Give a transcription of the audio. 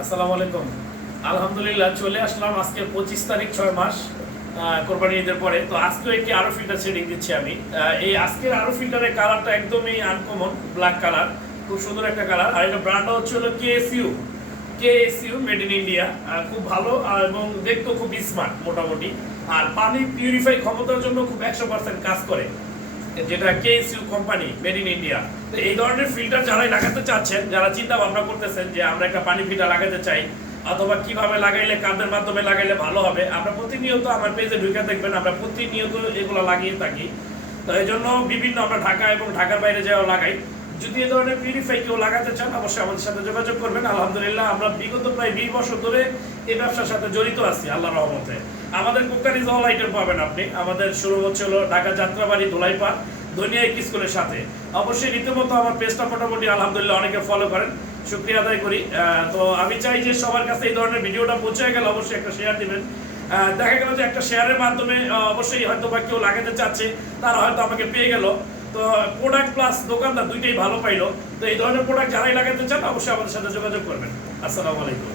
আসসালামু আলাইকুম। আলহামদুলিল্লাহ চলে আসলাম আজকে 25 তারিখ 6 মাস কোরবানি ঈদের পরে। তো আজকেও একটি আরো ফিল্টার সেটিং দিচ্ছি আমি। এই আজকের আরো ফিল্টারের কালারটা একদমই আনকমন ব্ল্যাক কালার, খুব সুন্দর একটা কালার। আর এটা ব্র্যান্ডটা হচ্ছে হলো কেএসইউ মেড ইন ইন্ডিয়া। খুব ভালো এবং দেখতেও খুব স্মার্ট মোটামুটি। আর পানি পিউরিফাই ক্ষমতার জন্য খুব 100% কাজ করে, যেটা কেএসইউ কোম্পানি মেড ইন ইন্ডিয়া। তো এই ধরনের ফিল্টার যারাই লাগাতে চাচ্ছেন, যারা চিন্তা ভাবনা করতেছেন যে আমরা একটা পানি ফিল্টার লাগাতে চাই অথবা কিভাবে লাগাইলে কাদের মাধ্যমে লাগাইলে ভালো হবে, আমরা প্রতিনিয়ত আমার পেজে ঢুকে দেখবেন আমরা প্রতিনিয়ত এগুলো লাগিয়ে থাকি। তো এই জন্য বিভিন্ন আমরা ঢাকা এবং ঢাকার বাইরে যাওয়া লাগাই। যদি এই ধরনের পিউরিফাই কেউ লাগাতে চান অবশ্যই আমাদের সাথে যোগাযোগ করবেন। আলহামদুলিল্লাহ আমরা বিগত প্রায় 20 বছর ধরে এই ব্যবসার সাথে জড়িত আছি আল্লাহর রহমতে। আমাদের কুকারিজ অল আইটেম পাবেন আপনি। আমাদের শুরু হচ্ছে হলো ঢাকা যাত্রাবাড়ি ধুলাইপাড় ধনিয়া স্কুলের সাথে। অবশ্যই রীতিমতো আমার পেজটা মোটামুটি আলহামদুলিল্লাহ অনেকে ফলো করেন, শুকরিয়া আদায় করি। তো আমি চাই যে সবার কাছে এই ধরনের ভিডিওটা পৌঁছে গেলে অবশ্যই একটা শেয়ার দিবেন। দেখা গেল যে একটা শেয়ারের মাধ্যমে অবশ্যই হয়তো বা কেউ লাগাতে চাচ্ছে, তারা হয়তো আমাকে পেয়ে গেল। তো প্রোডাক্ট প্লাস দোকানদার দুইটাই ভালো পাইলো। তো এই ধরনের প্রোডাক্ট যারাই লাগাতে চান অবশ্যই আমাদের সাথে যোগাযোগ করবেন। আসসালামু আলাইকুম।